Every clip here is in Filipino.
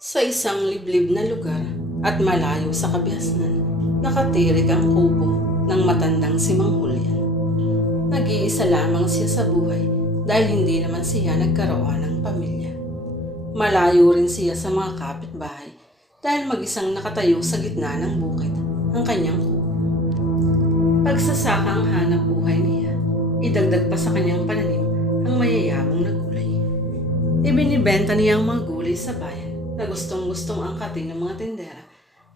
Sa isang liblib na lugar at malayo sa kabiasnan, nakatirik ang kubo ng matandang si Mang Julian. Nag-iisa lamang siya sa buhay dahil hindi naman siya nagkaroon ng pamilya. Malayo rin siya sa mga kapitbahay dahil mag-isang nakatayo sa gitna ng bukid ang kanyang kubo. Pagsasaka ang hanap buhay niya, idagdag pa sa kanyang pananim ang mayayabong na gulay. Ibinibenta niya ang mga gulay sa bayan na gustong-gustong angkatin ng mga tindera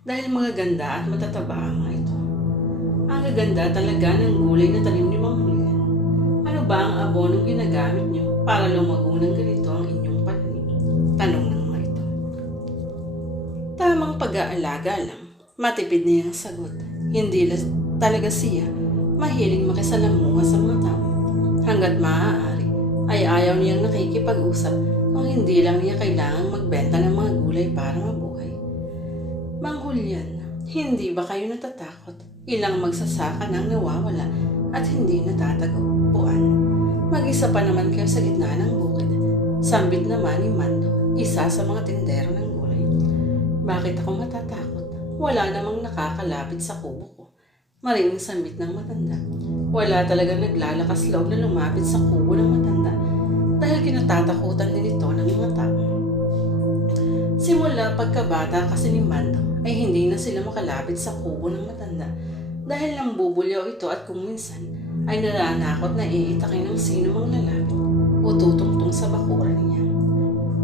dahil mga ganda at matataba ang mga ito. Ang gaganda talaga ng gulay na tanim ni Mang Julian. Ano ba ang abonong ginagamit niyo para lumago ng ganito ang inyong pananim? Tanong ng mga ito. Tamang pag-aalaga lang, matipid niya ang sagot. Hindi la- talaga siya mahiling makisalamuha sa mga tao. Hanggat maaari, ay ayaw niyang nakikipag-usap kung hindi lang niya kailangang magbenta ng mga gulay para mabuhay. Mang Julian, hindi ba kayo natatakot? Ilang magsasaka nang nawawala at hindi natatagupuan. Mag-isa pa naman kayo sa gitna ng bukid. Sambit naman ni Mando, isa sa mga tindero ng gulay. Bakit ako matatakot? Wala namang nakakalapit sa kubo ko. Maring sambit ng matanda. Wala talagang naglalakas loob na lumapit sa kubo ng matanda dahil kinatatakutan din ito ng mga tao. Simula pagkabata kasi ni Mando ay hindi na sila makalapit sa kubo ng matanda dahil nang bubulyaw ito at kung minsan ay nananakot na iitakin ng sino mang lalapit o tutungtong sa bakuran niya.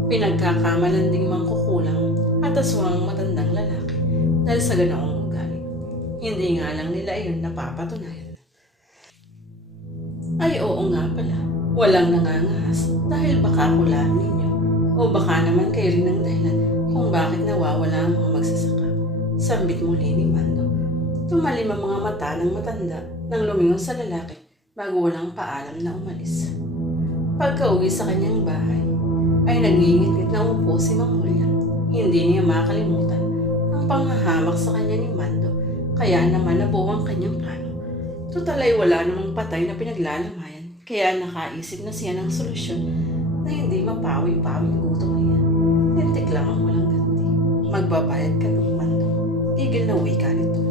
Pinagkakamalan ding mangkukulang at aswang matandang lalaki dahil sa ganoong ugali. Hindi nga lang nila iyon napapatunayan. Ay oo nga pala, walang nangangahas dahil baka kulaan ninyo o baka naman kayo rin ang dahilan kung bakit nawawala ang mga magsasaka. Sambit muli ni Mando. Tumalim ang mga mata ng matanda nang lumingon sa lalaki bago walang paalam na umalis. Pagka-uwi sa kanyang bahay, ay nangingit-ngit na upo si Mang Julian. Hindi niya makalimutan ang panghahamak sa kanya ni Mando, kaya naman nabuo ang kanyang plano. Tutalay wala namang patay na pinaglalamayan, kaya nakaisip na siya ng solusyon na hindi mapawi-pawi ang gutom niya. Lintik lang ang walang ganti. Magbabayad ka ng Mando. Tigil na uwi ka nito.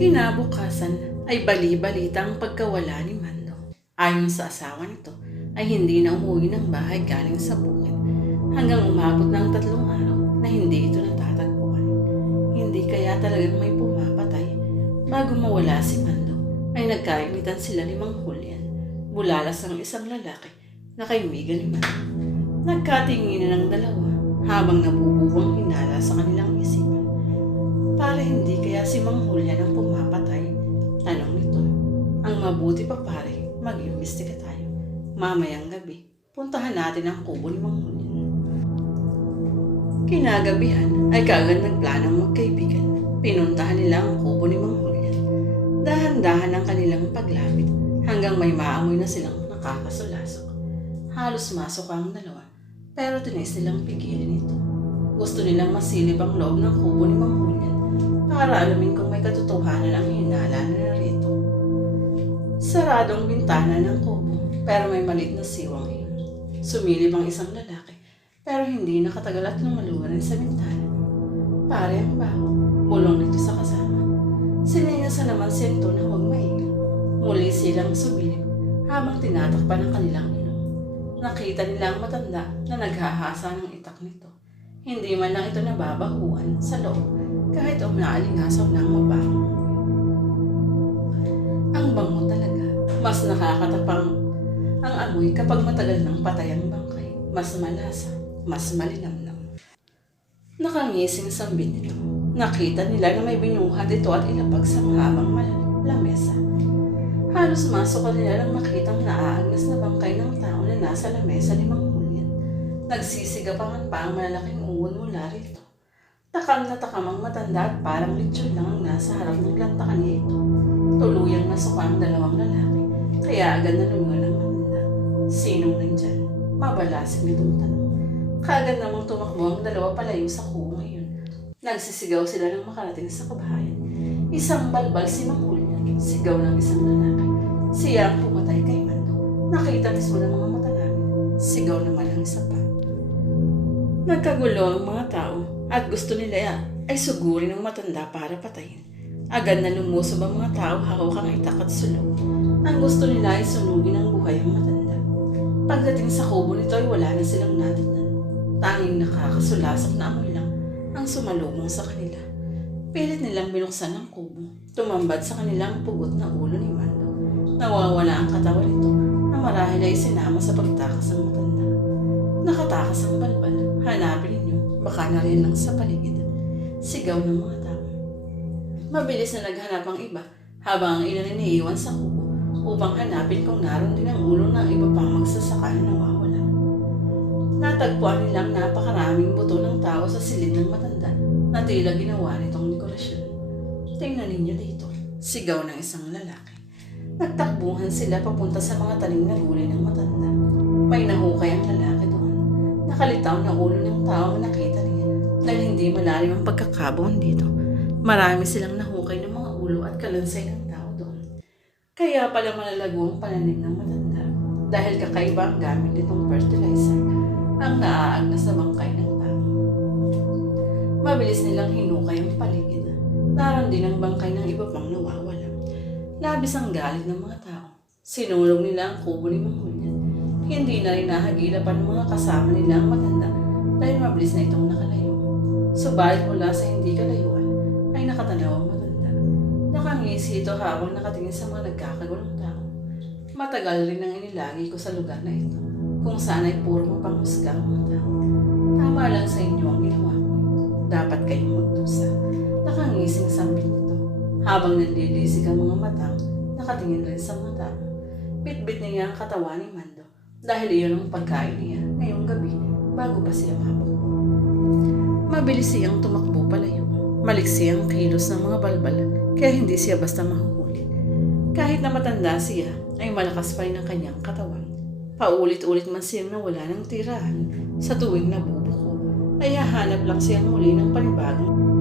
Kinabukasan ay bali-balita ang pagkawala ni Mando. Ayon sa asawa nito, ay hindi na umuwi ng bahay galing sa bukid hanggang umabot ng tatlong araw na hindi ito natatagpuan. Hindi kaya talagang may pumapatay. Bago mawala si Mando, ay nagkainitan sila ni Mang Julian. Bulalas ang isang lalaki na kaibigan ni Mando. Nagkatinginan ng dalawa habang nabubuwang hinala sa kanilang isipan. Para hindi kaya si Mang Julian ang pumapatay? Tanong nito. Ang mabuti pa pare, mag-imbestiga tayo. Mamayang gabi, puntahan natin ang kubo ni Mang Julian. Kinagabihan ay kagad nagplanong magkaibigan. Pinuntahan nila ang kubo ni Mang. Dahan-dahan ang kanilang paglapit hanggang may maamoy na silang nakakasulasok. Halos masok ang dalawa pero tinis nilang pigilin ito. Gusto nilang masilip ang loob ng kubo ni Mang Julian para alamin kung may katotohanan ang hinala na narito. Saradong bintana ng kubo pero may maliit na siwang iyon. Sumilip ang isang lalaki pero hindi nakatagal at lumaluwa rin sa bintana. Pare ang baho, bulong nito sa kasama. Siningasan naman si Ento na huwag maingay. Muli silang sumilip habang tinatakpan ang kanilang ilong. Nakita nila ang matanda na naghahasa ng itak nito. Hindi man lang ito nababahuan sa loob kahit umaalingasaw ng mabango. Ang bango talaga. Mas nakakatapang ang amoy kapag matagal nang patay ang bangkay. Mas malasa, mas malinamnam. Nakangising sambit nito. Nakita nila na may binuhat ito at ilapag sa mahabang lamesa. Halos masok ka nila nang makitang naaagnas na bangkay ng tao na nasa lamesa ni Mang Julian. Nagsisigapangan pa ang malalaking uwan mula rito. Takam na takam ang matanda at parang lechon lang ang nasa harap ng lantakan niya ito. Tuluyang nasuka ang dalawang lalaki, kaya agad na lumingon ang matanda. Sinong nandyan? Mabalasig nitong tanong. Kaagad namang tumakbo ang dalawa palayo sa ngayon. Nagsisigaw sila ng makarating sa kabahayan. Isang balbal si Mang sigaw ng isang lalaki. Siya ang pumatay kay Mando. Nakita mismo ng mga mata namin. Sigaw naman ang isa pa. Nagkagulo ang mga tao at gusto nila ay sugurin ng matanda para patayin. Agad na lumusob ang mga tao hawak ang itak at sulok. Ang gusto nila ay sunugin ang buhay ang matanda. Pagdating sa kubo nito ay wala na silang nadatnan. Tanging nakakasulasok na amoy ang sumalubong sa kanila. Pilit nilang binuksan ang kubo. Tumambad sa kanilang pugot na ulo ni Mando. Nawawala ang katawan nito na marahil ay sinama sa pagtakas ng matanda. Nakatakas ang balbal. Hanapin ninyo, baka na rin lang sa paligid. Sigaw ng mga tao. Mabilis na naghanap ang iba habang ang ilan ay naiiwan sa kubo upang hanapin kung naroon din ang ulo ng iba pang magsasaka na nawawala. Natagpuan nilang napakaraming buto ng tao sa silid ng matanda na tila ginawa nitong dekorasyon. Tingnan ninyo dito, sigaw ng isang lalaki. Nagtakbuhan sila papunta sa mga taling na gulay ng matanda. May nahukay ang lalaki doon. Nakalitaw na ulo ng tao ang nakita niya dahil hindi malalim ang pagkakabuan dito. Marami silang nahukay ng mga ulo at kalansay ng tao doon. Kaya pala malalago ang pananim ng matanda dahil kakaiba ang gamit nitong fertilizer ang naaagnas sa bangkay ng tao. Mabilis nilang hinukay ang paligid. Naroon din ang bangkay ng iba pang nawawala. Labis ang galit ng mga tao. Sinulong nila ang kubo ni Mang. Hindi na rin nahagila pa ng mga kasama nila ang matanda dahil mabilis na itong nakalayo. Subalit mula sa hindi kalayuan ay nakatanaw ang matanda. Nakangisi ito habang nakatingin sa mga nagkakagulong tao. Matagal rin ang inilagi ko sa lugar na ito kung saan ay puro mapanghusga ang tao. Tama lang sa inyo ang ginawa ko. Dapat kayong magdusa. Nakangising sambit nito. Habang nanlilisig ang mga matang, nakatingin rin sa mga tao. Bitbit niya ang katawan ni Mando dahil iyon ang pagkain niya ngayong gabi bago pa siya mabuk. Mabilis siyang tumakbo palayo. Maliksi ang kilos ng mga balbal kaya hindi siya basta mahuhuli. Kahit na matanda siya, ay malakas pa rin ang kanyang katawan. Paulit-ulit man siyang nawala ng tirahan sa tuwing nabubuko, ay hahanap lang siyang muli ng panibagong